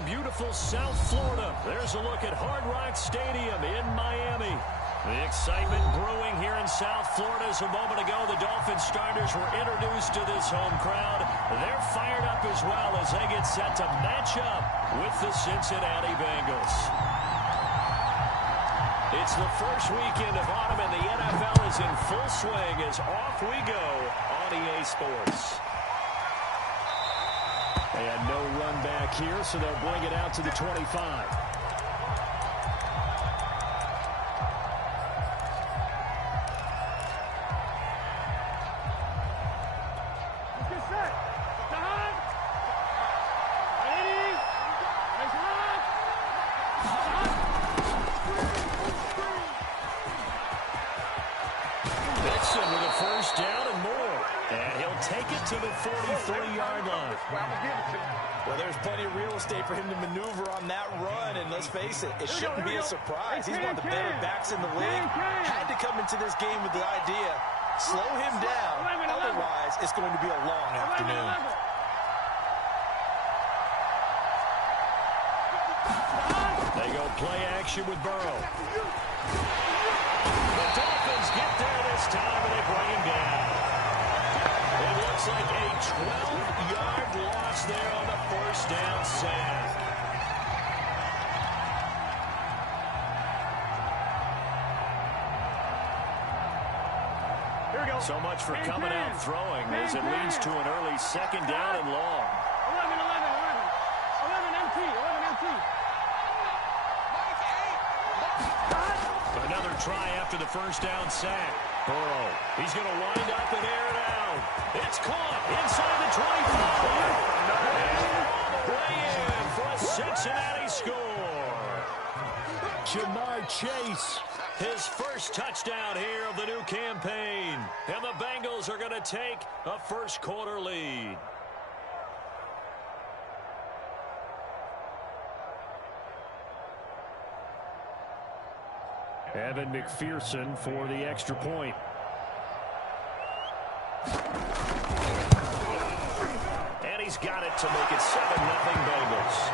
from beautiful South Florida. There's a look at Hard Rock Stadium in Miami. The excitement brewing here in South Florida as a moment ago. The Dolphins starters were introduced to this home crowd. They're fired up as well as they get set to match up with the Cincinnati Bengals. It's the first weekend of autumn and the NFL is in full swing as off we go on EA Sports. And no run back here, so they'll bring it out to the 25. With a first down and more. And he'll take it to the 43-yard line. Well, there's plenty of real estate for him to maneuver on that run. And let's face it, it shouldn't be a surprise. He's one of the better backs in the league. Had to come into this game with the idea, slow him down. Otherwise, it's going to be a long afternoon. They go play action with Burrow. The Dolphins get there this time, and they bring him down. It looks like a 12-yard loss there on the first down sack. Here we go. So much for coming out throwing as it leads to an early second down and long. 11 empty. Another try after the first down sack. Burrow, he's going to wind up and air it out. It's caught inside the 25. And way in for a Cincinnati score. Jamar Chase, his first touchdown here of the new campaign. And the Bengals are going to take a first quarter lead. Evan McPherson for the extra point. And he's got it to make it 7-0 Bengals.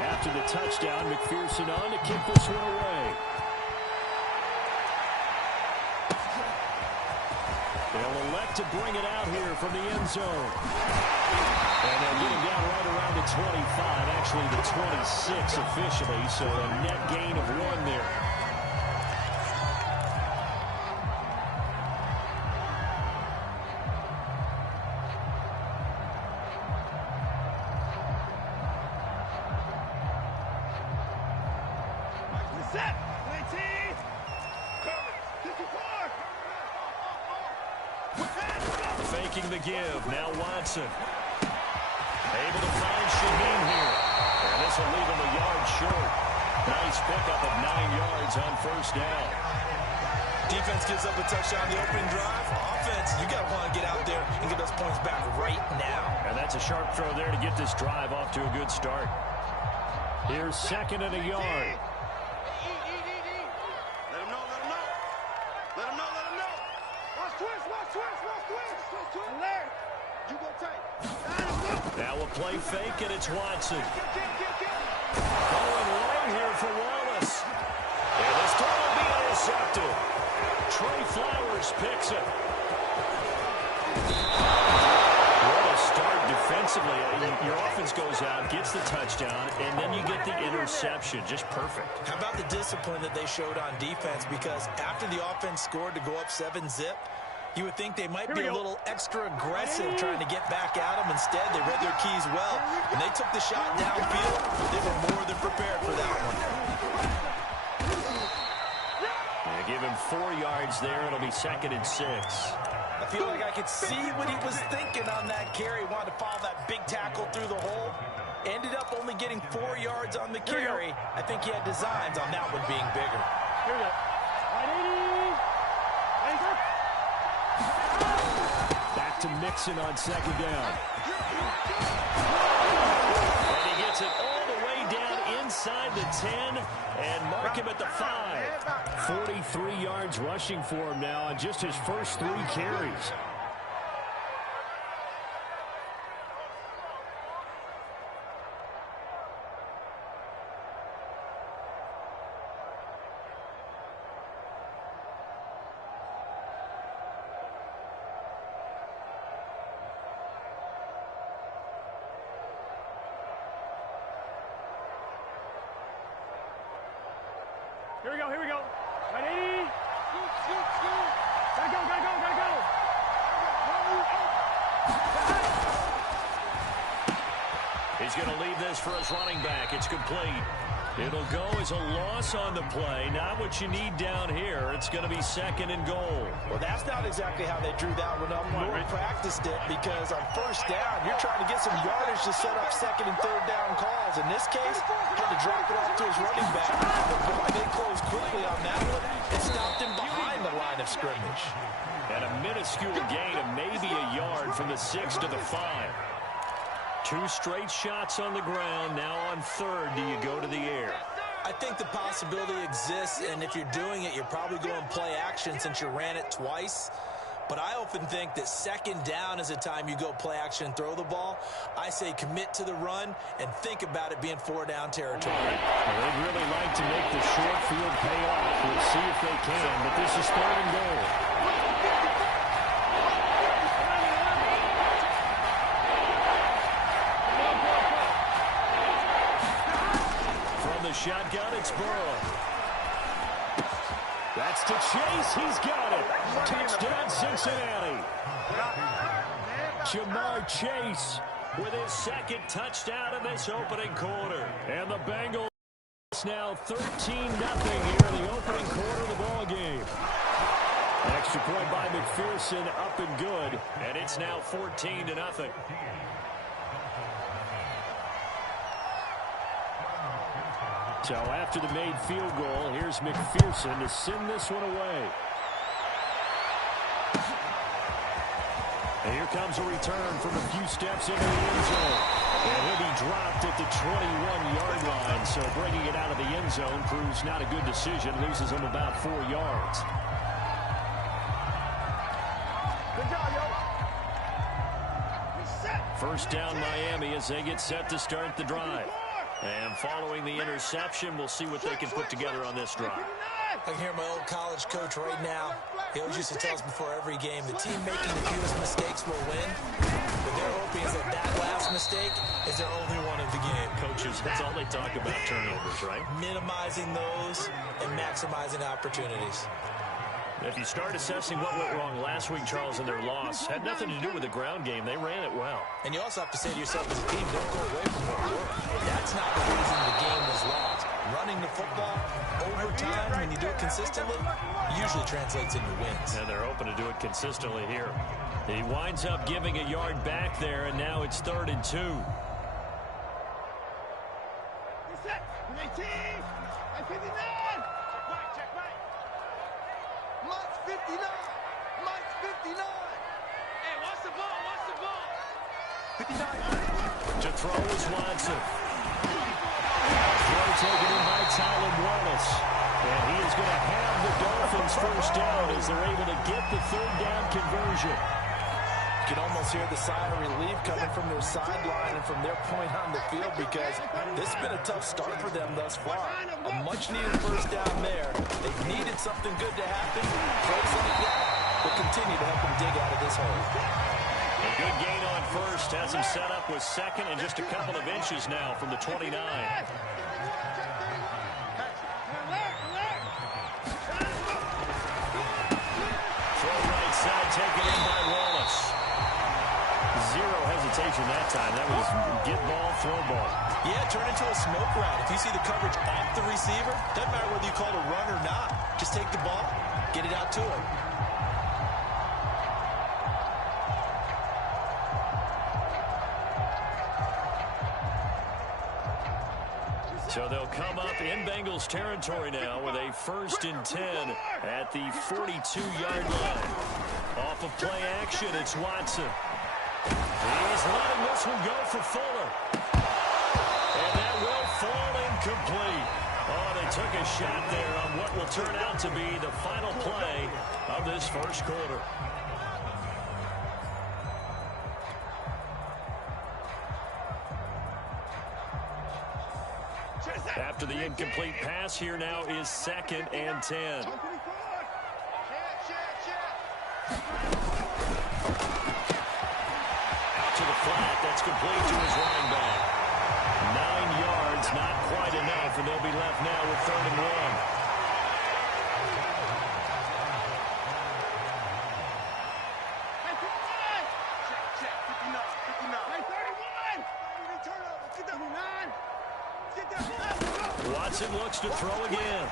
After the touchdown, McPherson on to kick this one away. They'll elect to bring it out here from the end zone. And they'll get him down right around the 25, actually the 26 officially, so a net gain of 1 there. Faking the give. Now Watson. Able to find Shaheen here. And this will leave him a yard short. Nice pickup of 9 yards on first down. Defense gives up a touchdown on the opening drive. Offense, you got to want to get out there and get those points back right now. And that's a sharp throw there to get this drive off to a good start. Here's second and a yard. Now a play fake, and it's Watson. Going long here for Wallace. And this time will be intercepted. Trey Flowers picks it. What a start defensively. Your offense goes out, gets the touchdown, and then you get the interception. Just perfect. How about the discipline that they showed on defense? Because after the offense scored to go up 7-zip, you would think they might be a little extra aggressive trying to get back at them. Instead, they read their keys well, and they took the shot downfield. They were more than prepared for that one. They give him 4 yards there. It'll be 2nd and 6. I feel like I could see what he was thinking on that carry. Wanted to follow that big tackle through the hole. Ended up only getting 4 yards on the carry. I think he had designs on that one being bigger. Here we go. Back to Mixon on second down. And he gets it all the way down inside the 10. And Mark mark him at the 5. 43 yards rushing for him now on just his first 3 carries. Here we go, here we go. 180. Gotta go, gotta go, gotta go. He's going to leave this for his running back. It's complete. It'll go as a loss on the play. Not what you need down here. It's going to be 2nd and goal. Well, that's not exactly how they drew that one up. Nor practiced it, because on first down, you're trying to get some yardage to set up 2nd and 3rd down calls. In this case, had to drop it off to his running back. But boy, they closed quickly on that one. It stopped him behind the line of scrimmage. And a minuscule gain of maybe a yard from the 6 to the 5. 2 straight shots on the ground. Now on 3rd, do you go to the air? I think the possibility exists, and if you're doing it, you're probably going play action since you ran it twice. But I often think that 2nd down is a time you go play action and throw the ball. I say commit to the run and think about it being 4-down territory. Well, they'd really like to make the short field pay off. We'll see if they can, but this is 3rd and goal. The shotgun, it's Burrow. That's to Chase. He's got it. Touchdown, Cincinnati. Jamar Chase with his 2nd touchdown in this opening quarter. And the Bengals now 13-0 here in the opening quarter of the ball game. Extra point by McPherson, up and good. And it's now 14-0. So after the made field goal, here's McPherson to send this one away. And here comes a return from a few steps into the end zone. And he'll be dropped at the 21-yard line. So bringing it out of the end zone proves not a good decision. Loses him about 4 yards. Good job, yo. First down Miami as they get set to start the drive. And following the interception, we'll see what they can put together on this drive. I can hear my old college coach right now. He always used to tell us before every game, the team making the fewest mistakes will win. But they're hoping is that last mistake is their only one of the game. Coaches, that's all they talk about, turnovers, right? Minimizing those and maximizing opportunities. If you start assessing what went wrong last week, Charles, in their loss, had nothing to do with the ground game. They ran it well. And you also have to say to yourself as a team, don't go away from what worked. That's not the reason the game was lost. Running the football over time, when you do it consistently, usually translates into wins. And they're hoping to do it consistently here. He winds up giving a yard back there, and now it's 3rd and 2. Reset. 19. 59. Check right. Mike's 59. Mike's 59. Hey, watch the ball. Watch the ball. 59. To throw is Watson. Throw taken in by Tyler Wallace. And he is going to have the Dolphins first down as they're able to get the 3rd down conversion. You can almost hear the sigh of relief coming from their sideline and from their point on the field, because this has been a tough start for them thus far. A much-needed first down there. They've needed something good to happen. Plays like that will continue to help them dig out of this hole. A good gain on first has him set up with 2nd and just a couple of inches now from the 29. Throw right side, taken in by Wallace. Zero hesitation that time. That was get ball, throw ball. Yeah, turn into a smoke route. If you see the coverage off the receiver, doesn't matter whether you call it a run or not. Just take the ball, get it out to him. So they'll come up in Bengals territory now with a 1st and 10 at the 42-yard line. Off of play action, it's Watson. He's letting this one go for Fuller. And that will fall incomplete. Oh, they took a shot there on what will turn out to be the final play of this first quarter. After the incomplete pass, here now is 2nd and 10. Out to the flat. That's complete to his running back. 9 yards, not quite enough, and they'll be left now with 3rd and 1. Watson looks to throw again.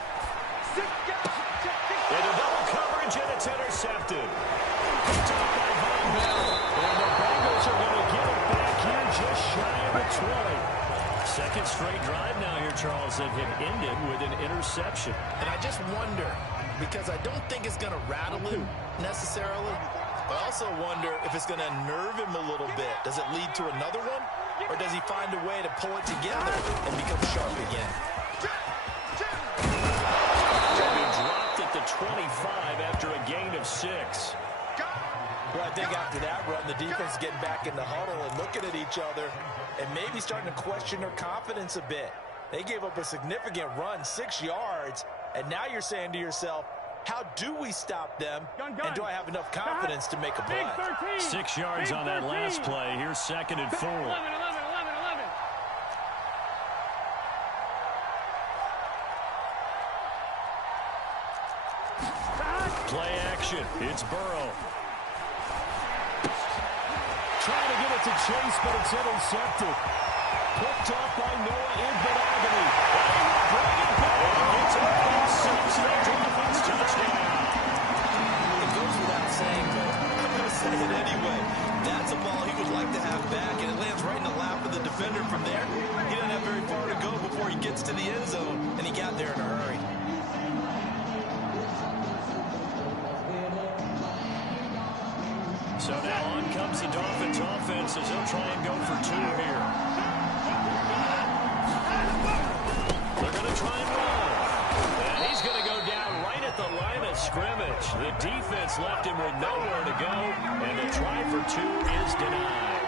Into double coverage, and it's intercepted. Picked up by Von Bell. And the Bengals are going to get it back here just shy of the 20. Second straight drive now here, Charles, that had ended with an interception. And I just wonder, because I don't think it's going to rattle him necessarily, I also wonder if it's going to nerve him a little bit. Does it lead to another one? Or does he find a way to pull it together and become sharp again? He dropped at the 25 after a gain of 6. Well, I think after that run, the defense is getting back in the huddle and looking at each other and maybe starting to question their confidence a bit. They gave up a significant run, 6 yards, and now you're saying to yourself, how do we stop them, and do I have enough confidence to make a play? 6 yards on that last play. Here's 2nd and 4. 11. Play action. It's Burrow. Trying to get it to Chase, but it's intercepted. Picked off by Noah Igbinoghene. Bring it back. It's up and 6. The Dolphins touchdown. It goes without saying, but I'm going to say it anyway. That's a ball he would like to have back, and it lands right in the lap of the defender from there. He doesn't have very far to go before he gets to the end zone, and he got there in a hurry. So now on comes the Dolphins offense as they'll try and go for 2 here. They're going to try and run. And he's going to go down right at the line of scrimmage. The defense left him with nowhere to go, and the try for 2 is denied.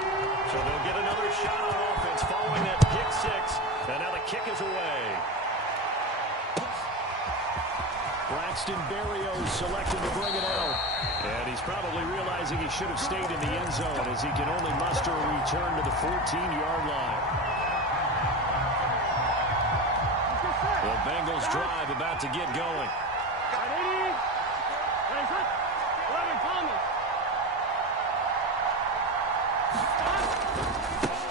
So they'll get another shot on offense following that pick 6, and now the kick is away. Braxton Berrios selected to bring it out. And he's probably realizing he should have stayed in the end zone as he can only muster a return to the 14-yard line. The Bengals drive about to get going.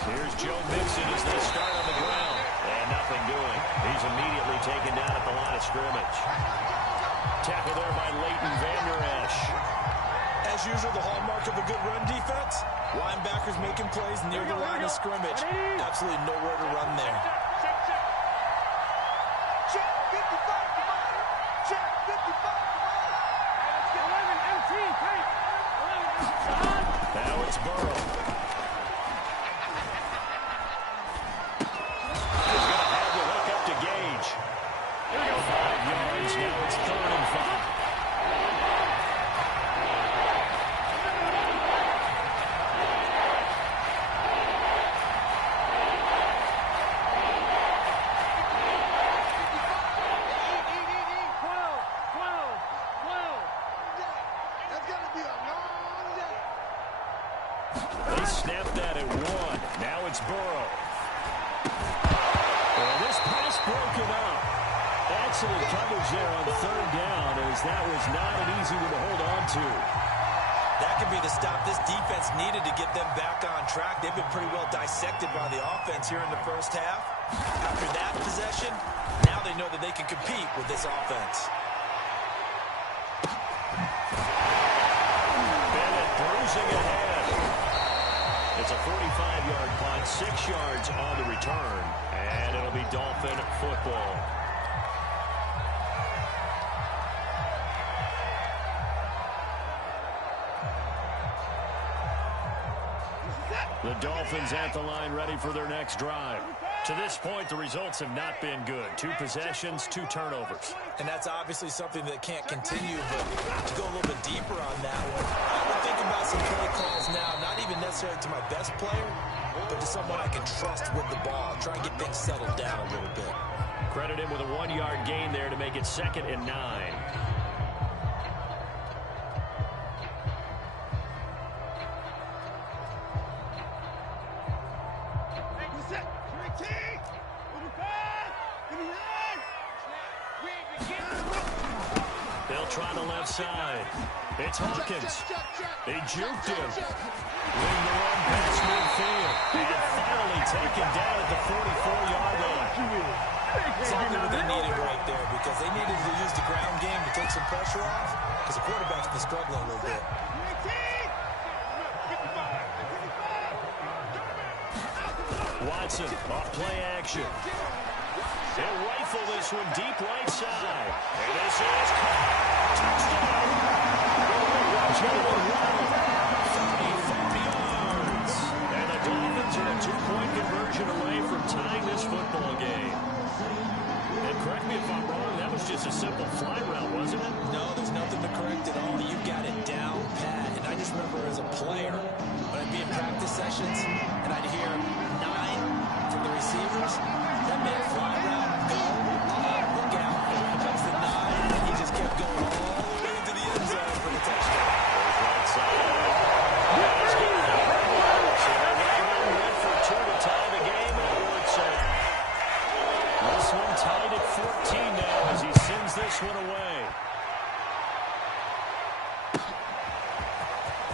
Here's Joe Mixon as they start on the ground. And nothing doing. He's immediately taken down at the line of scrimmage. Tackle there by Leighton Vander Esch. As usual, the hallmark of a good run defense, linebackers making plays near the line of scrimmage. Absolutely nowhere to run there. Check 55, come on. Check 55, come on. 11 MT, tight. 11 Now it's Burrow. He's going to have the hook up to Gage. Here we go. 5 yards. Now it's 3rd and 5. They snapped that at 1. Now it's Burrow. Well, this pass broken up. Excellent coverage there on 3rd down, as that was not an easy one to hold on to. That could be the stop this defense needed to get them back on track. They've been pretty well dissected by the offense here in the first half. After that possession, now they know that they can compete with this offense. Bennett bruising ahead. It's a 45-yard punt, 6 yards on the return, and it'll be Dolphin football. The Dolphins at the line, ready for their next drive. To this point, the results have not been good. 2 possessions, 2 turnovers. And that's obviously something that can't continue, but to go a little bit deeper on that one, I would think about some play calls now, not even necessarily to my best player, but to someone I can trust with the ball. Try and get things settled down a little bit. Credit him with a 1-yard gain there to make it 2nd and 9. They'll try the left side. It's Hawkins. They juked him. Wing the run past midfield. And finally taken down at the 44-yard line. Exactly what they needed right there, because they needed to use the ground game to take some pressure off, because the quarterback's been struggling a little bit. Watson off play action. They'll rifle this one deep right side. And this is touchdown. 40 yards. And the Dolphins are a 2-point conversion away from tying this football game. And correct me if I'm wrong, that was just a simple fly route, wasn't it? No, there's nothing to correct at all. You got it down pat. And I just remember as a player, when I'd be in practice sessions, and I'd hear 9 from the receivers, that meant fly route, go, look out. Here comes the 9, and he just kept going all the way into the end zone for the touchdown. Right side. He's getting it. So they went for 2 to tie the game, and it works out. This one tied at 14 now as he sends this one away.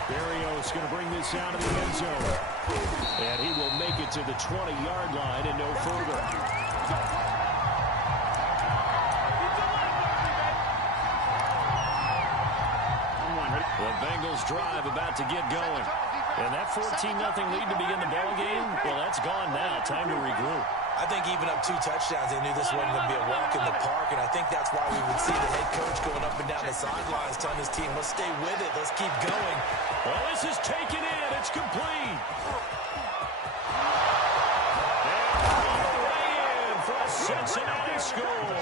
Berrios going to bring this out of the end zone. And he will make it to the 20-yard line and no further. The Bengals drive about to get going. And that 14-0 lead to begin the ball game, well, that's gone now. Time to regroup. I think even up 2 touchdowns, they knew this wasn't going to be a walk in the park, and I think that's why we would see the head coach going up and down the sidelines telling his team, let's stay with it, let's keep going. Well, this is taken in. It's complete. And way in for a Cincinnati score.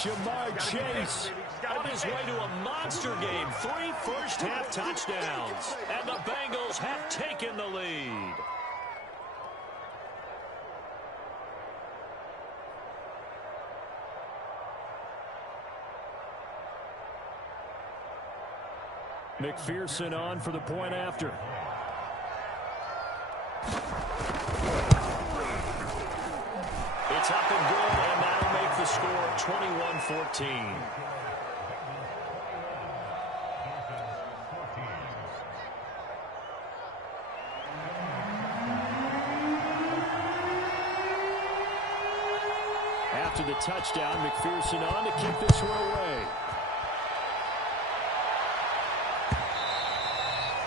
Jamar Chase on his way to a monster game. 3 first-half touchdowns. And the Bengals have taken the lead. McPherson on for the point after. It's up and good, and that'll make the score 21-14. After the touchdown, McPherson on to keep this one away.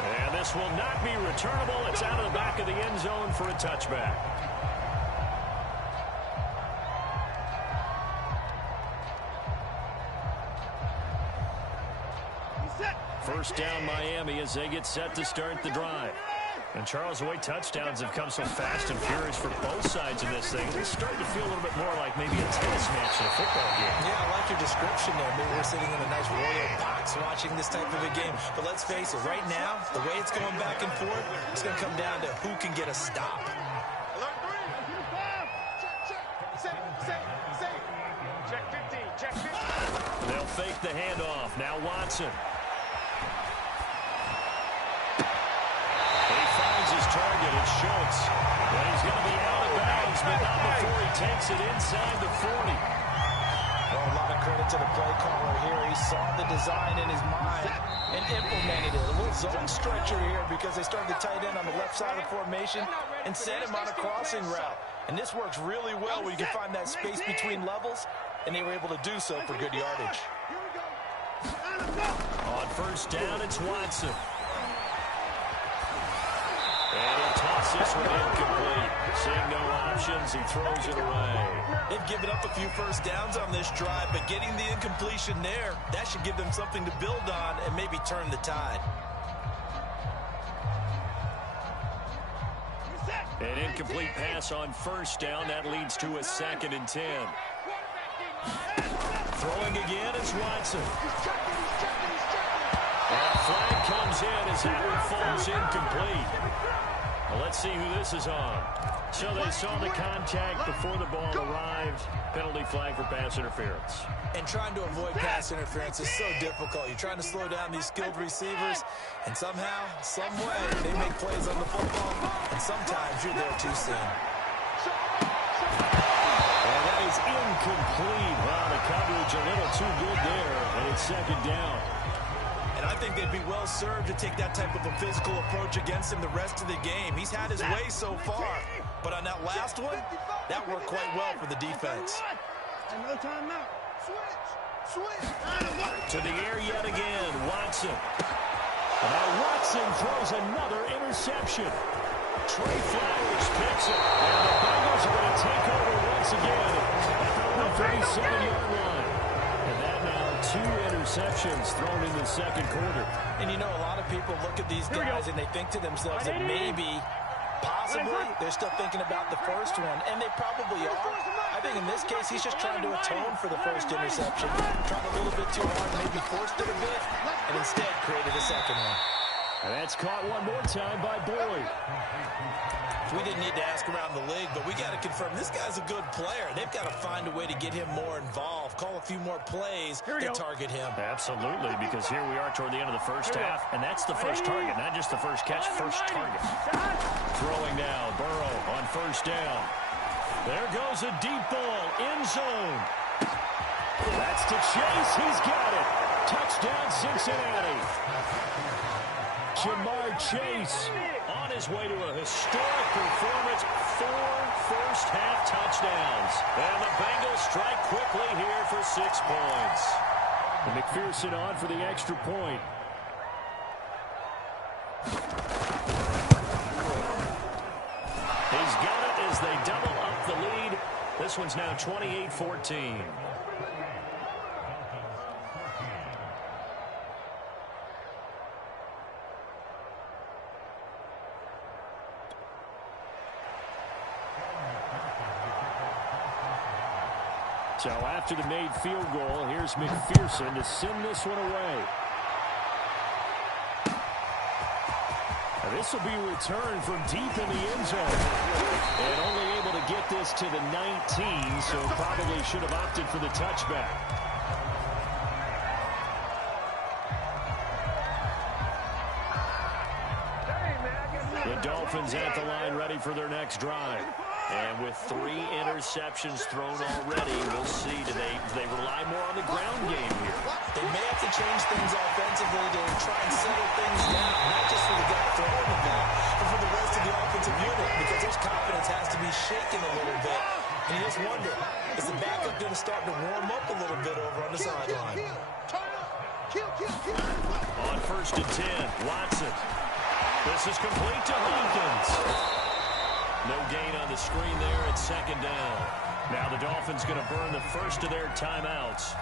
And this will not be returnable. It's out of the back of the end zone for a touchback. First down Miami as they get set to start the drive. And Charles, the way touchdowns have come so fast and furious for both sides of this thing, it's starting to feel a little bit more like maybe a tennis match in a football game. Yeah, I like your description there. Maybe we're sitting in a nice royal box watching this type of a game. But let's face it, right now, the way it's going back and forth, it's going to come down to who can get a stop. They'll fake the handoff. Now Watson. His target, it's Schultz. And he's going to be out of bounds, but not before he takes it inside the 40. Well, a lot of credit to the play caller here. He saw the design in his mind and implemented it. A little zone stretcher here because they started the tight end on the left side of the formation and sent him on a crossing route. And this works really well where you can find that space between levels, and they were able to do so for good yardage. On first down, it's Watson. And he'll toss this one incomplete. Seeing no options, he throws it away. They've given up a few first downs on this drive, but getting the incompletion there, that should give them something to build on and maybe turn the tide. An incomplete pass on first down. That leads to a 2nd and 10. Throwing again is Watson. And a flag comes in as that one falls incomplete. Well, let's see who this is on. So they saw the contact before the ball arrived. Penalty flag for pass interference. And trying to avoid pass interference is so difficult. You're trying to slow down these skilled receivers, and somehow, some way, they make plays on the football, and sometimes you're there too soon. And that is incomplete. Wow, the coverage a little too good there, and it's 2nd down. And I think they'd be well served to take that type of a physical approach against him the rest of the game. He's had his way so far, but on that last one, that worked quite well for the defense. No timeout. Switch. To the air yet again, Watson. Now Watson throws another interception. Trey Flowers picks it, and the Bengals are going to take over once again at the 37-yard line. And that now 2 interceptions thrown in the 2nd quarter. And you know, a lot of people look at these guys and they think to themselves that maybe, possibly, they're still thinking about the first one, and they probably are. I think in this case, he's just trying to atone for the first interception. Tried a little bit too hard, maybe forced it a bit, and instead created a 2nd one. And that's caught one more time by Boyd. We didn't need to ask around the league, but we got to confirm this guy's a good player. They've got to find a way to get him more involved, call a few more plays to target him. Absolutely, because here we are toward the end of the first half, and that's the first target, not just the first catch, first target. Throwing now, Burrow on first down. There goes a deep ball, end zone. That's to Chase, he's got it. Touchdown, Cincinnati. Jamar Chase on his way to a historic performance, 4 first-half touchdowns. And the Bengals strike quickly here for 6 points. And McPherson on for the extra point. He's got it as they double up the lead. This one's now 28-14. So after the made field goal, here's McPherson to send this one away. This will be returned from deep in the end zone. And only able to get this to the 19, so probably should have opted for the touchback. The Dolphins at the line ready for their next drive. And with 3 interceptions thrown already, we'll see, do they rely more on the ground game here? They may have to change things offensively to try and settle things down, not just for the guy throwing the ball, but for the rest of the offensive unit, because his confidence has to be shaken a little bit. And you just wonder, is the backup going to start to warm up a little bit over on the sideline? On first and 10, Watson. This is complete to Hopkins. No gain on the screen there at 2nd down. Now the Dolphins going to burn the first of their timeouts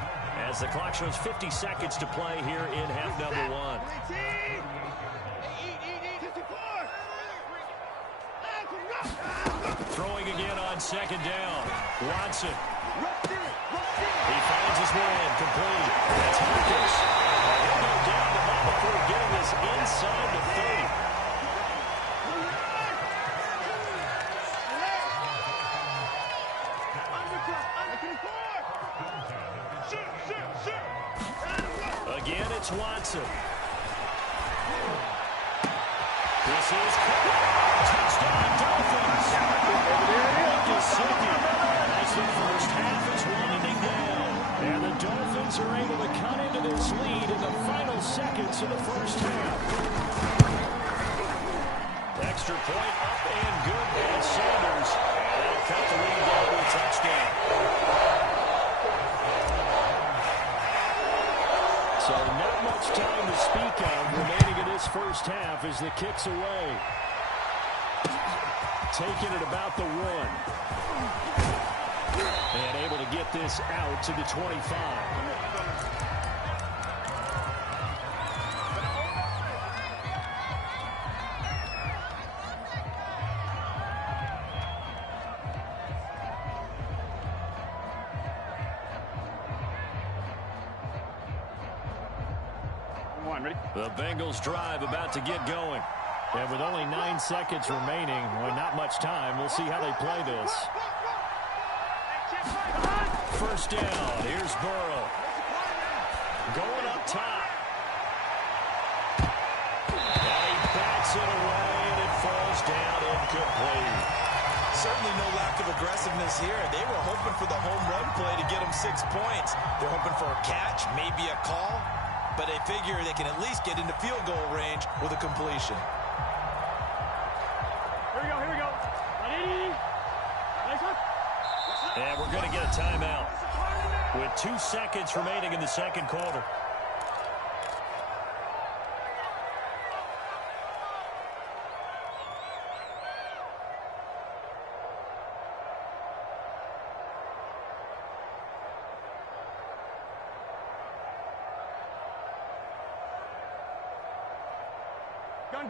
as the clock shows 50 seconds to play here in half number 1. Throwing again on 2nd down. Watson. He finds his man complete. That's Hopkins. He'll go down the ball before getting this inside the 30. Again, it's Watson. This is touchdown Dolphins. As the first half is winding down. And the Dolphins are able to cut into this lead in the final seconds of the first half. Extra point up and good by Sanders. And they'll cut the lead down to a touchdown. So not much time to speak of remaining in this first half as the kick's away. Taking it about the 1. And able to get this out to the 25. on, ready? The Bengals drive about to get going. And with only 9 seconds remaining, well, not much time, we'll see how they play this. First down, here's Burrow. Going up top. And he backs it away, and it falls down incomplete. Certainly no lack of aggressiveness here. They were hoping for the home run play to get them 6 points. They're hoping for a catch, maybe a call, but they figure they can at least get into field goal range with a completion. Here we go. Ready? Nice up. And we're going to get a timeout with 2 seconds remaining in the second quarter.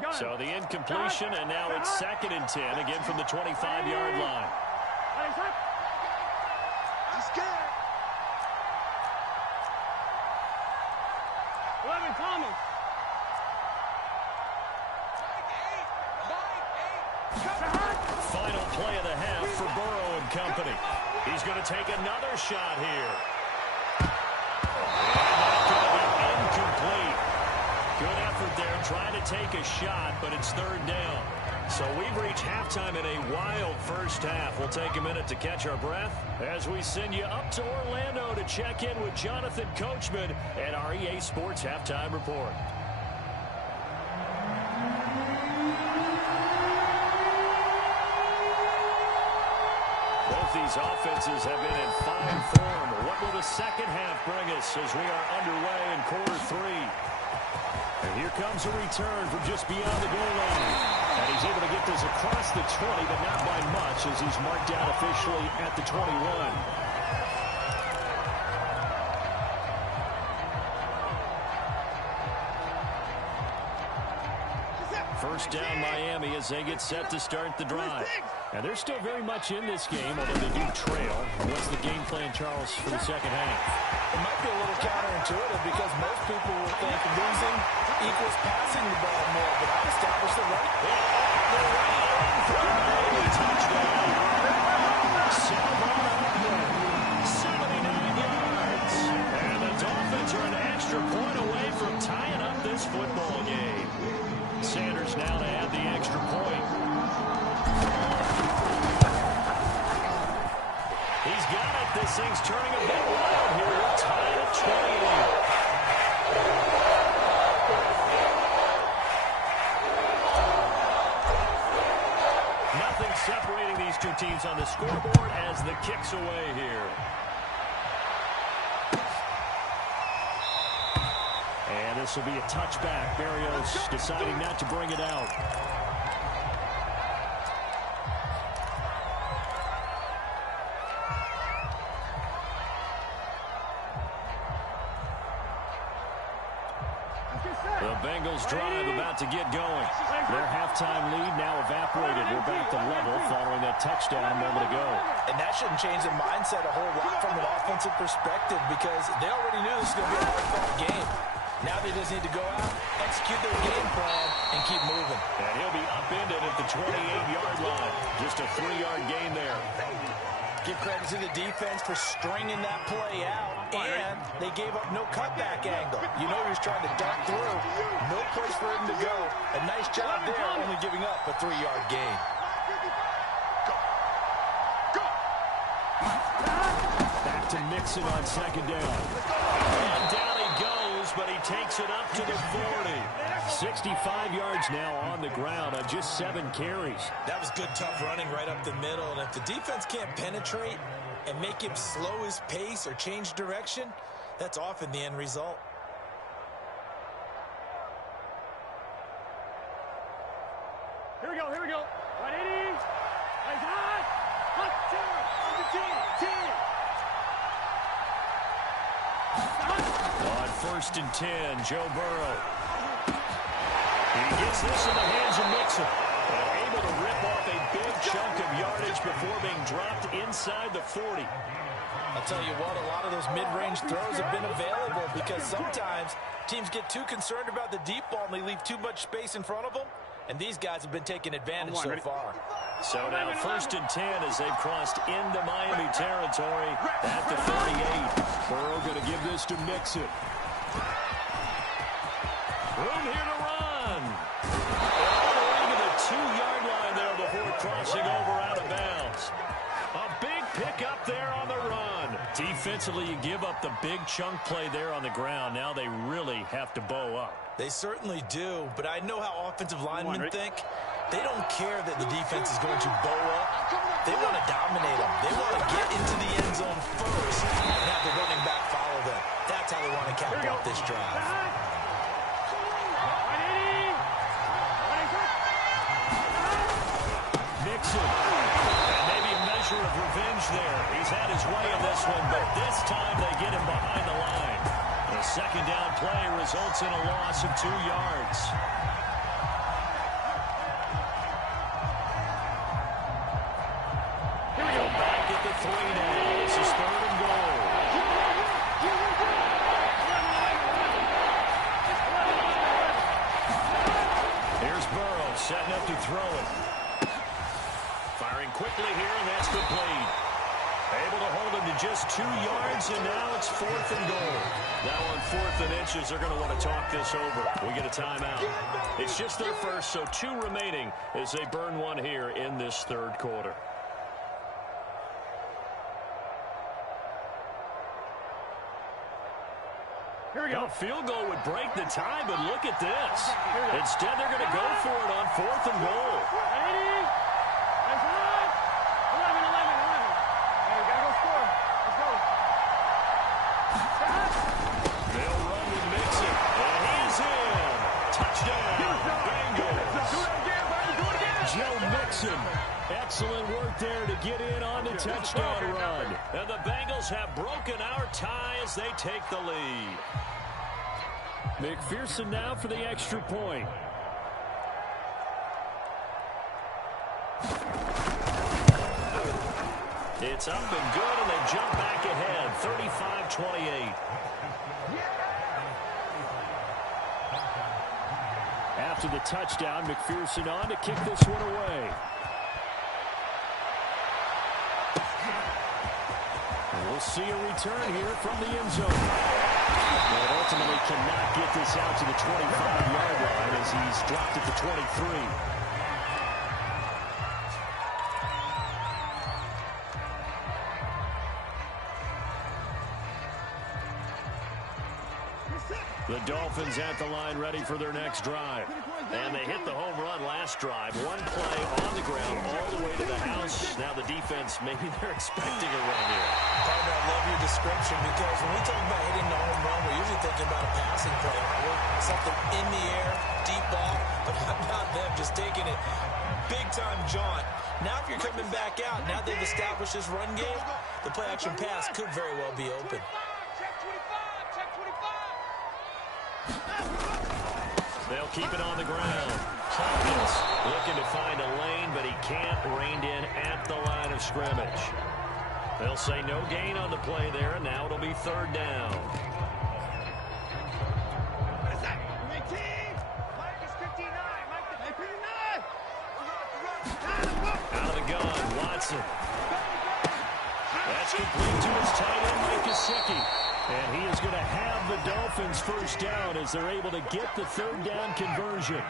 Gun. So the incompletion, and now it's 2nd and 10, again from the 25-yard line. Nice up. He's scared. 11, Thomas. Final play of the half for Burrow and company. He's going to take another shot here. And that's going to be incomplete. Good effort there, trying to take a shot, but it's 3rd down. So we've reached halftime in a wild first half. We'll take a minute to catch our breath as we send you up to Orlando to check in with Jonathan Coachman and our EA Sports Halftime Report. Both these offenses have been in fine form. What will the second half bring us as we are underway in quarter 3? And here comes a return from just beyond the goal line. And he's able to get this across the 20, but not by much as he's marked out officially at the 21. First down Miami as they get set to start the drive. And they're still very much in this game, although they do trail. What's the game plan, Charles, for the second half? It might be a little counterintuitive because most people will think losing equals passing the ball more, but I've established the run. Touchdown. 79 yards. And the Dolphins are an extra point away from tying up this football game. Sanders now to add the extra point. He's got it. This thing's turning a bit wild here. We're tied at 28. Nothing separating these two teams on the scoreboard as the kick's away here. And this will be a touchback. Berrios deciding not to bring it out. The Bengals drive about to get going. Their halftime lead now evaporated. We're back to level following that touchdown a moment ago. And that shouldn't change the mindset a whole lot from an offensive perspective because they already knew this was going to be a hard-fought game. Now they just need to go out, execute their game plan, and keep moving. And he'll be upended at the 28-yard line. Just a 3-yard gain there. Give credit to the defense for stringing that play out, and they gave up no cutback angle. You know he was trying to dart through. No place for him to go. A nice job there, only giving up a 3-yard gain. Back to Mixon on second down. And down he goes, but he takes it up to the 40. 65 yards now on the ground on just 7 carries. That was good, tough running right up the middle. And if the defense can't penetrate and make him slow his pace or change direction, that's often the end result. Here we go. 180. Nice hot. Hot 10. On 1st and 10, Joe Burrow. He gets this in the hands of Mixon. And able to rip off a big chunk of yardage before being dropped inside the 40. I'll tell you what, a lot of those mid-range throws have been available because sometimes teams get too concerned about the deep ball and they leave too much space in front of them, and these guys have been taking advantage so far. So now 1st and 10 as they've crossed into Miami territory at the 38. Burrow going to give this to Mixon. Room here to run. All the way to the 2-yard line there before crossing over out of bounds. A big pick up there on the run. Defensively, you give up the big chunk play there on the ground. Now they really have to bow up. They certainly do, but I know how offensive linemen think. They don't care that the defense is going to bow up. They want to dominate them. They want to get into the end zone first and have the running back follow them. That's how they want to cap off this drive. Mixon. And maybe a measure of revenge there. He's had his way in this one, but this time they get him behind the line. The 2nd down play results in a loss of 2 yards. Back at the 3 now. This is 3rd and goal. Here's Burrow setting up to throw it. Firing quickly here, and that's complete. Able to hold him to just 2 yards, and now it's 4th and goal. Now on 4th and inches, they're going to want to talk this over. We get a timeout. It's just their first, so 2 remaining as they burn one here in this 3rd quarter. Here we go. Field goal would break the tie, but look at this. Instead, they're going to go for it on 4th and goal. They'll run with Mixon, and he's in. Touchdown, Bengals. Joe Mixon. Excellent work there to get in on the touchdown run. And the Bengals have broken our tie as they take the lead. McPherson now for the extra point. It's up and good, and they jump back ahead, 35-28. After the touchdown, McPherson on to kick this one away. We'll see a return here from the end zone. But ultimately cannot get this out to the 25-yard line as he's dropped at the 23. The Dolphins at the line ready for their next drive. And they hit the home run last drive. One play on the ground all the way to the house. Now the defense, maybe they're expecting a run here. Partner, I love your description because when we talk about hitting the home run, we're usually thinking about a passing play. Something in the air, deep ball, but how about them just taking it big-time jaunt. Now if you're coming back out, now they've established this run game, the play-action pass could very well be open. They'll keep it on the ground. Hopkins looking to find a lane, but he can't. Reined in at the line of scrimmage. They'll say no gain on the play there, and now it'll be 3rd down. Out of the gun, Watson. That's complete to his tight end, Mike Gesicki. And he is going to have the Dolphins 1st down as they're able to get the 3rd down conversion.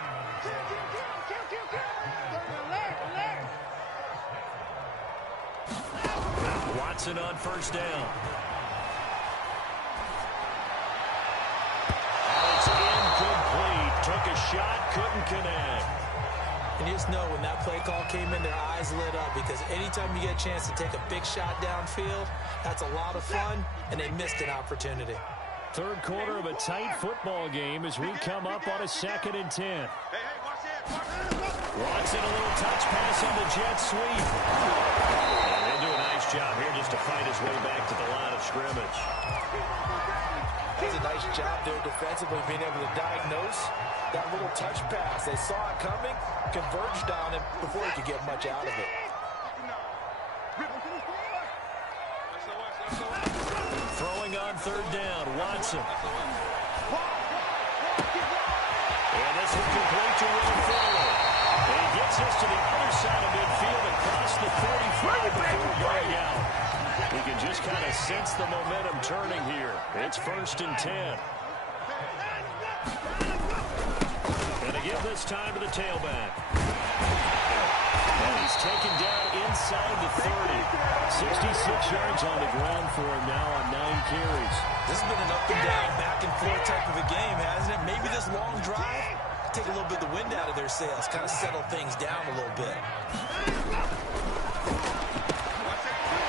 Watson on 1st down. And it's incomplete. Took a shot, couldn't connect. And you just know when that play call came in, their eyes lit up because anytime you get a chance to take a big shot downfield, that's a lot of fun, and they missed an opportunity. 3rd quarter of a tight football game as we come up on a 2nd and 10. Watson, a little touch pass on the jet sweep. And they'll do a nice job here just to fight his way back to the line of scrimmage. That's a nice job there defensively, being able to diagnose that little touch pass. They saw it coming, converged on him before he could get much out of it. third down. Watson. And this will complete to Will Fuller. And he gets us to the other side of midfield across the 45 before going out. We can just kind of sense the momentum turning here. It's 1st and 10. And to give this time to the tailback. And he's taken down inside the 30. 66 yards on the ground for him now on 9 carries. This has been an up and down, back and forth type of a game, hasn't it? Maybe this long drive, take a little bit of the wind out of their sails, kind of settle things down a little bit.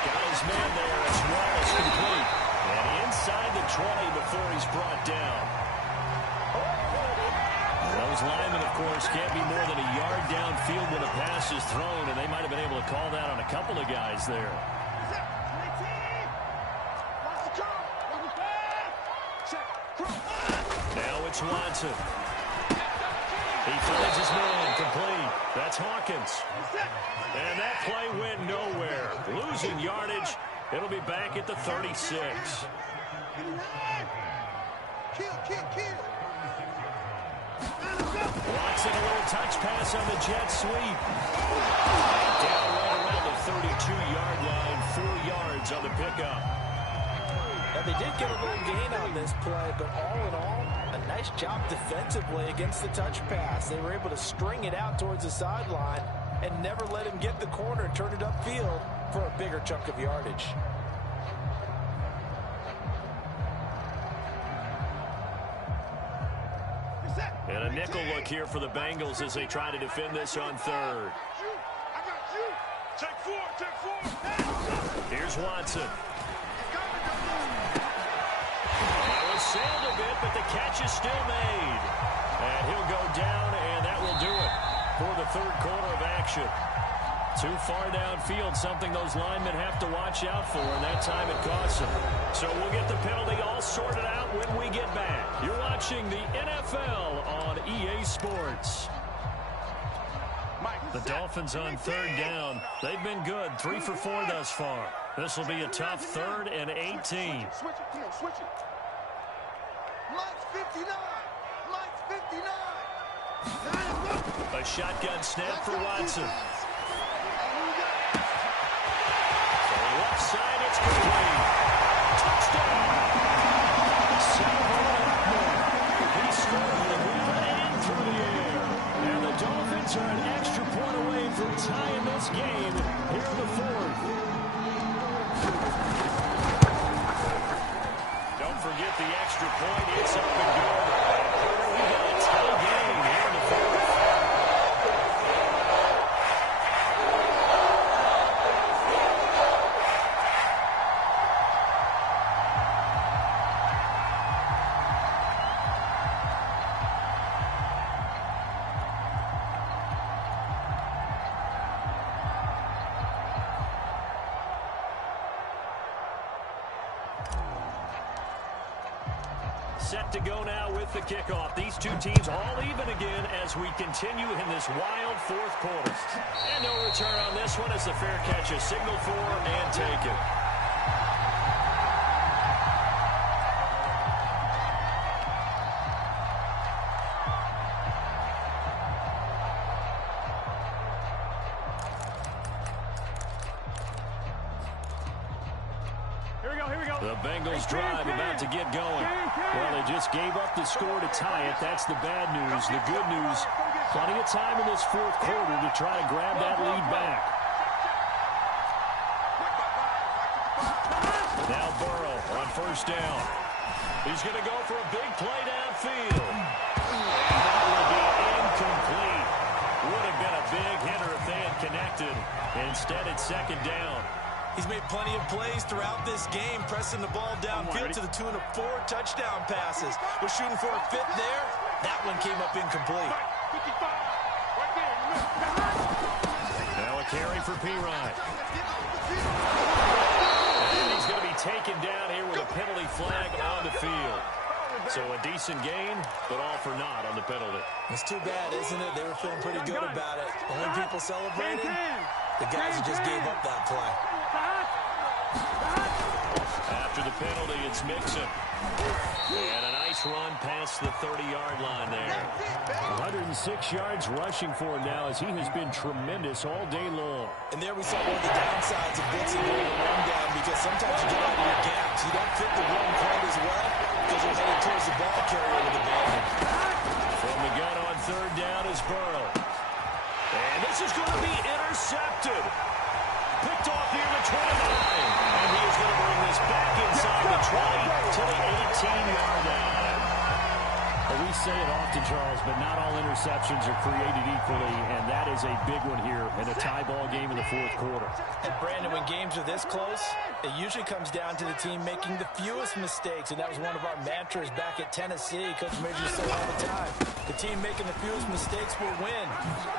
Got his man there. It's Wallace complete. And inside the 20 before he's brought down. Those linemen, of course, can't be more than a yard downfield when a pass is thrown, and they might have been able to call that on a couple of guys there. Now it's Watson. He finds his man complete. That's Hawkins. And that play went nowhere. Losing yardage. It'll be back at the 36. Watson, a little touch pass on the jet sweep. Down right around the 32-yard line. 4 yards on the pickup. Now, they did get a little gain on this play, but all in all, a nice job defensively against the touch pass. They were able to string it out towards the sideline and never let him get the corner and turn it upfield for a bigger chunk of yardage. And a nickel look here for the Bengals as they try to defend this on 3rd. Here's Watson. That was sailed a bit, but the catch is still made. And he'll go down, and that will do it for the 3rd quarter of action. Too far downfield, something those linemen have to watch out for, and that time it costs them. So we'll get the penalty all sorted out when we get back. You're watching the NFL on EA Sports. The Dolphins on 3rd down. They've been good, 3 for 4 thus far. This will be a tough 3rd and 18. Switch it. Mike's 59. Mike's 59. A shotgun snap for Watson. Left side, it's complete. Touchdown. He scored on the ground and through the air. And the Dolphins are an extra point away from tying this game here in the 4th. Don't forget the extra point. It's up and good. We got a tie game here in the 4th. Set to go now with the kickoff. These two teams all even again as we continue in this wild 4th quarter. And no return on this one as the fair catch is signaled for and taken. The Bengals drive about to get going. Well, they just gave up the score to tie it. That's the bad news. The good news, plenty of time in this 4th quarter to try to grab that lead back. Now Burrow on 1st down. He's going to go for a big play downfield. And that will be incomplete. Would have been a big hitter if they had connected. Instead, it's 2nd down. He's made plenty of plays throughout this game, pressing the ball downfield to the tune of 4 touchdown passes. Was shooting for a 5th there. That one came up incomplete. Now a carry for P-Ryan. And he's going to be taken down here with a penalty flag on the field. So a decent gain, but all for naught on the penalty. It's too bad, isn't it? They were feeling pretty good about it. Only people celebrating, the guys who just gave up that play. After after the penalty, it's Mixon. And a nice run past the 30-yard line there. 106 yards rushing for him now as he has been tremendous all day long. And there we saw one of the downsides of blitzing going to run down, because sometimes you get out of your gaps. You don't fit the run quite as well because you're headed towards the ball carrier with the ball. From the gun on third down is Burrow. And this is going to be intercepted. Picked off near the 29. And he is going to bring this back inside the 20 to the 18-yard line. Well, we say it often, Charles, but not all interceptions are created equally, and that is a big one here in a tie ball game in the fourth quarter. And Brandon, when games are this close, it usually comes down to the team making the fewest mistakes, and that was one of our mantras back at Tennessee. Coach Major said all the time, the team making the fewest mistakes will win.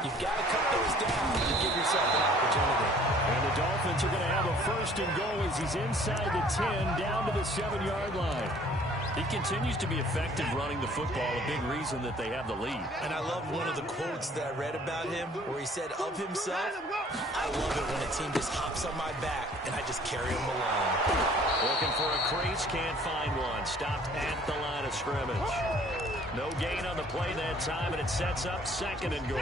You've got to cut those down to give yourself an opportunity. And the Dolphins are going to have a first and goal as he's inside the 10, down to the 7-yard line. He continues to be effective running the football, a big reason that they have the lead. And I love one of the quotes that I read about him where he said of himself, I love it when a team just hops on my back and I just carry them along. Looking for a crease, can't find one. Stopped at the line of scrimmage. No gain on the play that time, and it sets up second and goal.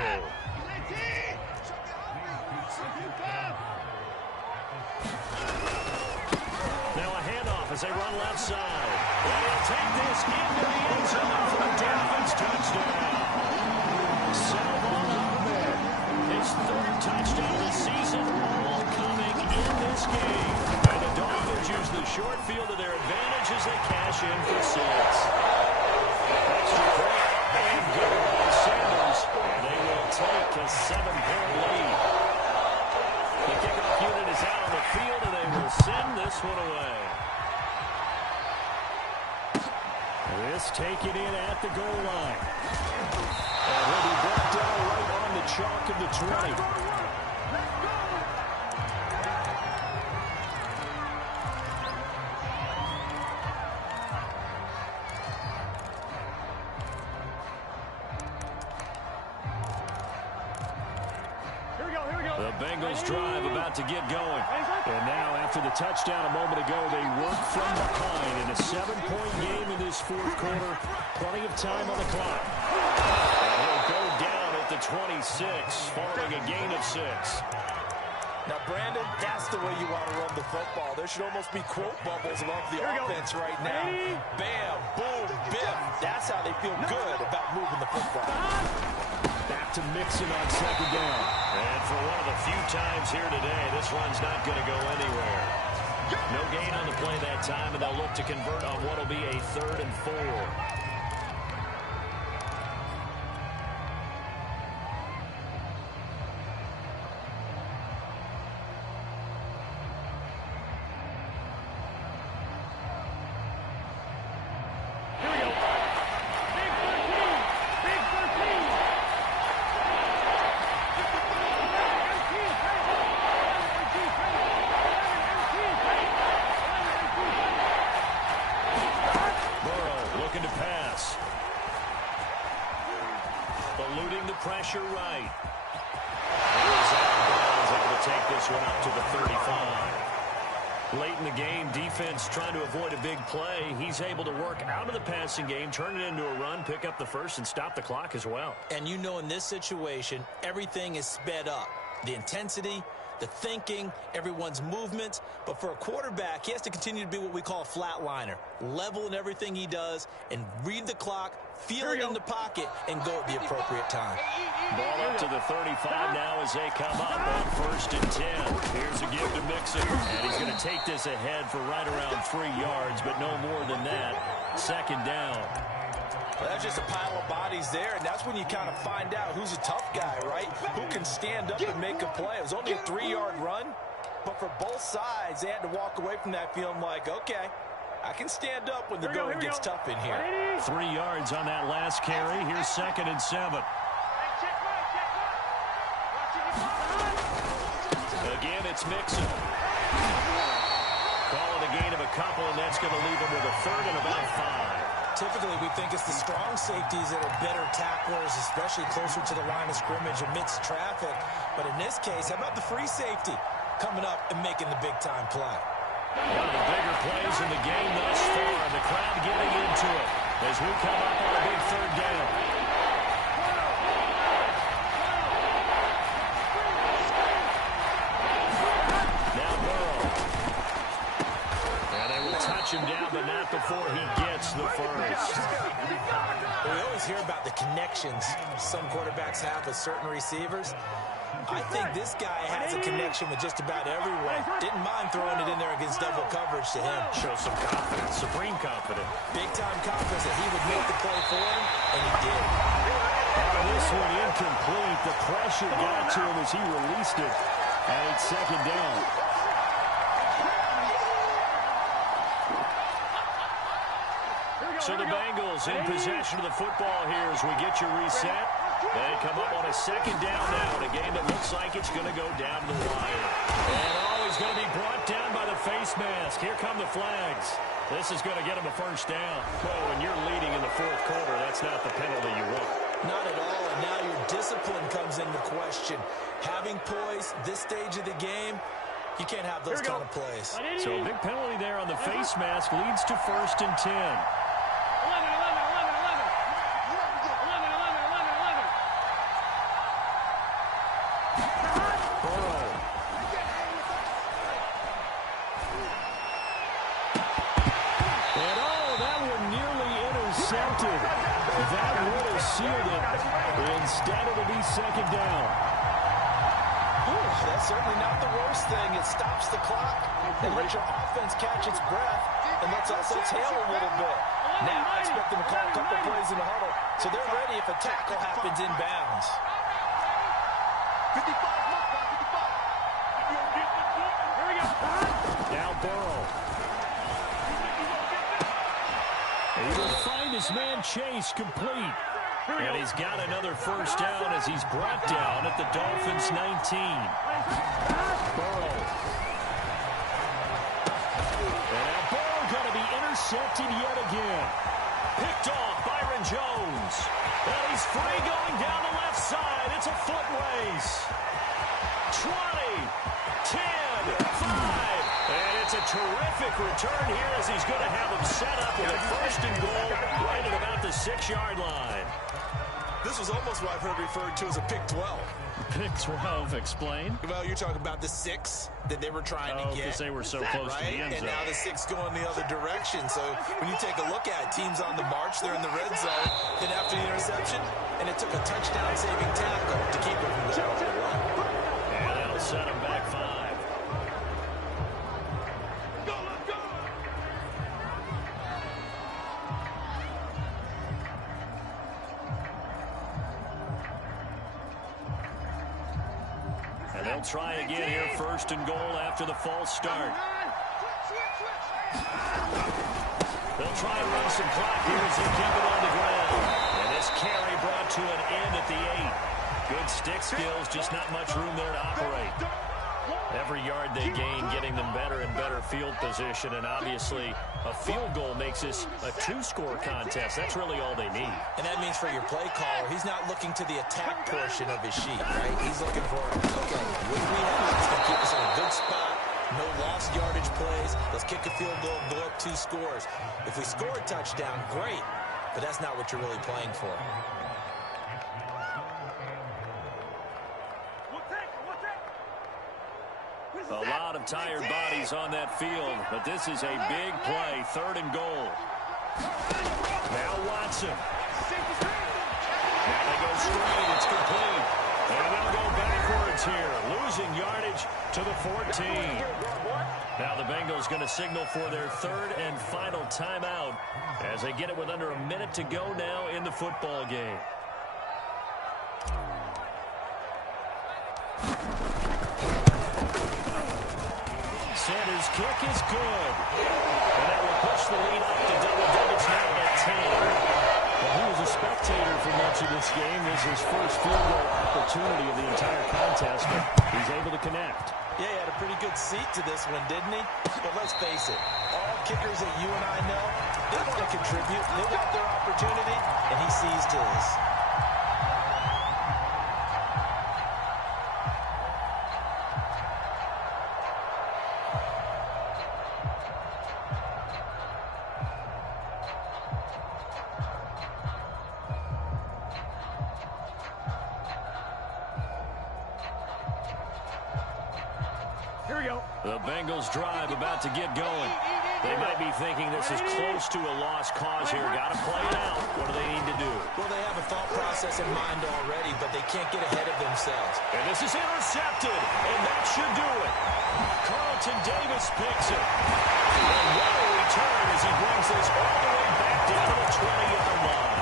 Now a handoff as they run left side. And he'll take this into the end zone for a Dolphins touchdown. Salvon Ahmed, his third touchdown of the season, all coming in this game. And the Dolphins use the short field to their advantage as they cash in for 6. Extra point and good by Sanders. And they will take a 7-point lead. The kickoff unit is out on the field, and they will send this one away. This taken in at the goal line. And he'll be brought down right on the chalk of the 20. The Bengals drive about to get going. And now, after the touchdown a moment ago, they work from behind in a 7-point game in this fourth quarter. Plenty of time on the clock. And he'll go down at the 26, following a gain of 6. Now, Brandon, that's the way you want to run the football. There should almost be quote bubbles above the offense right now. Bam, boom, biff. That's how they feel good about moving the football. Back to Mixon on second down. And for one of the few times here today, this run's not going to go anywhere. No gain on the play that time, and they'll look to convert on what will be a 3rd and 4. Pressure right. Here's Bengals able to take this one up to the 35. Late in the game, defense trying to avoid a big play. He's able to work out of the passing game, turn it into a run, pick up the first, and stop the clock as well. And you know, in this situation, everything is sped up. The intensity, the thinking, everyone's movement. But for a quarterback, he has to continue to be what we call a flatliner. Level in everything he does and read the clock, feel it in the pocket, and go at the appropriate time. Ball up to the 35 now as they come up on 1st and 10. Here's a give to Mixon. And he's going to take this ahead for right around 3 yards, but no more than that. 2nd down. Well, that's just a pile of bodies there, and that's when you kind of find out who's a tough guy, right? Who can stand up and make a play. It was only a 3-yard run, but for both sides, they had to walk away from that feeling like, okay, I can stand up when the going gets tough in here. 3 yards on that last carry. Here's 2nd and 7. Again, it's Mixon. Call it a gain of a couple, and that's going to leave him with a 3rd and about 5. Typically, we think it's the strong safeties that are better tacklers, especially closer to the line of scrimmage amidst traffic. But in this case, how about the free safety coming up and making the big-time play? One of the bigger plays in the game thus far. The crowd getting into it as we come up on a big third down. Now Burrow. And they will touch him down, but not before he gets the first. We always hear about the connections some quarterbacks have with certain receivers. I think this guy has a connection with just about everyone. Didn't mind throwing it in there against double coverage to him. Shows some confidence, supreme confidence. Big-time confidence that he would make the play for him, and he did. This one incomplete. The pressure got to him as he released it. And it's second down. So the Bengals in possession of the football here as we get your reset. They come up on a second down now in a game that looks like it's going to go down to the wire. And he's going to be brought down by the face mask. Here come the flags. This is going to get him a first down. Oh, and you're leading in the fourth quarter. That's not the penalty you want. Not at all, and now your discipline comes into question. Having poise this stage of the game, you can't have those kind of plays. So a big penalty there on the face mask leads to 1st and 10. That would have sealed it. Instead, it'll be second down. That's certainly not the worst thing. It stops the clock and lets your offense catch its breath and lets us exhale a little bit. Now I expect them to call a couple plays in the huddle, so they're ready if a tackle happens in bounds. 55, here we go. Now Burrow. He will find his man Chase complete. And he's got another first down as he's brought down at the Dolphins' 19. Burrow. And now Burrow going to be intercepted yet again. Picked off Byron Jones. And he's free going down the left side. It's a foot race. 20, 10, 5. And it's a terrific return here as he's going to have him set up with a 1st and goal right at about the 6-yard line. This was almost what I've heard referred to as a pick 12. Pick 12, explain. Well, you're talking about the 6 that they were trying to get. Because they were so close to the end zone. And now the 6 going the other direction. So when you take a look at it, teams on the march, they're in the red zone. Then after the interception, and it took a touchdown-saving tackle to keep it from going over the run. And that'll set him back 5. And they'll try again here, 1st and goal after the false start. They'll try and run some clock here as they keep it on the ground. And this carry brought to an end at the 8. Good stick skills, just not much room there to operate. Every yard they gain, getting them better and better field position. And obviously, a field goal makes this a 2-score contest. That's really all they need. And that means for your play caller, he's not looking to the attack portion of his sheet, right? He's looking for, okay, what do we have? It's going to keep us in a good spot. No lost yardage plays. Let's kick a field goal, blow up 2 scores. If we score a touchdown, great. But that's not what you're really playing for. A lot of tired bodies on that field, but this is a big play, 3rd and goal. Now Watson. Now they go straight, it's complete. And they'll go backwards here, losing yardage to the 14. Now the Bengals going to signal for their 3rd and final timeout as they get it with under a minute to go now in the football game. Sanders' kick is good. And that will push the lead up to double digits now at 10. Well, he was a spectator for much of this game. This is his first field goal opportunity of the entire contest, but he's able to connect. Yeah, he had a pretty good seat to this one, didn't he? But let's face it, all kickers that you and I know, they want to contribute. They want their opportunity, and he seized his. The Bengals drive about to get going. They might be thinking this is close to a lost cause here. Got to play it out. What do they need to do? Well, they have a thought process in mind already, but they can't get ahead of themselves. And this is intercepted, and that should do it. Carlton Davis picks it. And what a return as he brings this all the way back down to the 20-yard line.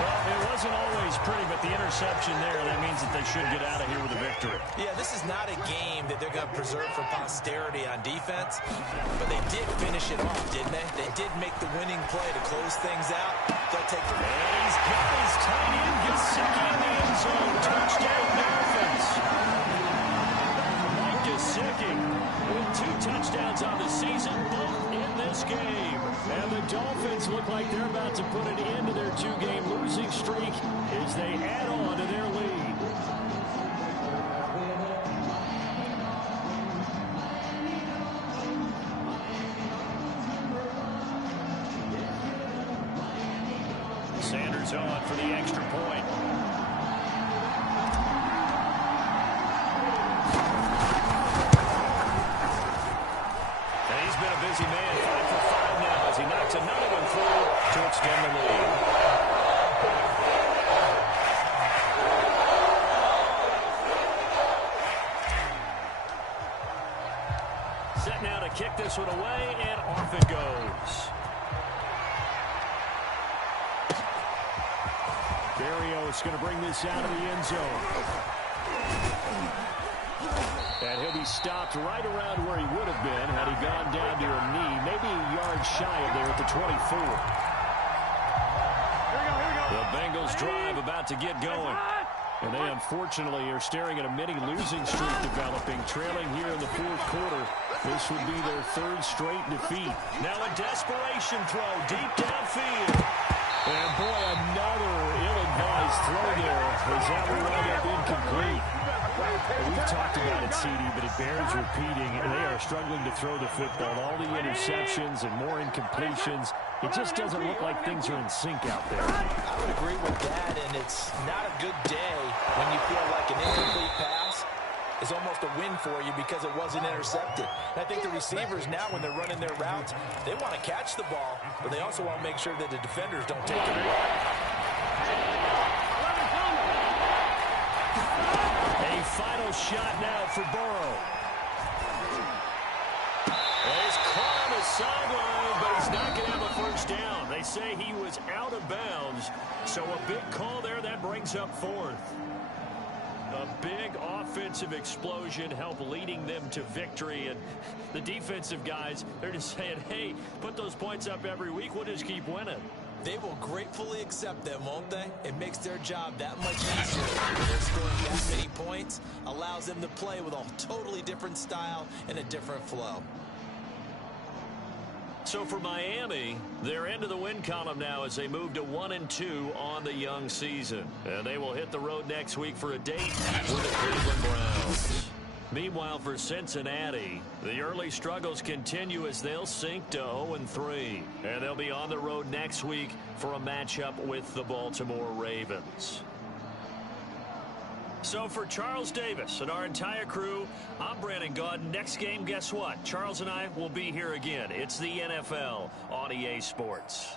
Well, it wasn't always pretty, but the interception there, that means that they should get out of here with a victory. Yeah, this is not a game that they're going to preserve for posterity on defense, but they did finish it off, didn't they? They did make the winning play to close things out. They'll take the... And he's got his tight end, Gesicki in the end zone. Touchdown, Dolphins. Mike Gesicki with 2 touchdowns on the season, both in this game. And the Dolphins look like they're about to put an end to their 2-game losing streak as they add on to their lead. Sanders on for the extra point. And he's been a busy man, 5 for 5 now as he knocks another one through to extend the lead. Set now to kick this one away, and off it goes. Barrios going to bring this out of the end zone. And he'll be stopped right around where he would have been had he gone down to a knee, maybe a yard shy of there at the 24. The Bengals drive about to get going. And they unfortunately are staring at a mini losing streak developing, trailing here in the 4th quarter. This would be their 3rd straight defeat. Now a desperation throw deep downfield. And boy, another ill-advised throw there as that will wind up incomplete. We've talked about it, CD, but it bears repeating. They are struggling to throw the football. All the interceptions and more incompletions. It just doesn't look like things are in sync out there. I would agree with that, and it's not a good day when you feel like an incomplete pass is almost a win for you because it wasn't intercepted. And I think the receivers now, when they're running their routes, they want to catch the ball, but they also want to make sure that the defenders don't take it away. A final shot now for Burrow. He's caught on the sideline, but he's not going to have a first down. They say he was out of bounds, so a big call there. That brings up 4th. A big offensive explosion helped leading them to victory. And the defensive guys, they're just saying, hey, put those points up every week. We'll just keep winning. They will gratefully accept them, won't they? It makes their job that much easier. When they're scoring that many points, allows them to play with a totally different style and a different flow. So for Miami, they're into the win column now as they move to 1-2 on the young season. And they will hit the road next week for a date with the Cleveland Browns. Meanwhile, for Cincinnati, the early struggles continue as they'll sink to 0-3. And they'll be on the road next week for a matchup with the Baltimore Ravens. So for Charles Davis and our entire crew, I'm Brandon Gaudin. Next game, guess what? Charles and I will be here again. It's the NFL on EA Sports.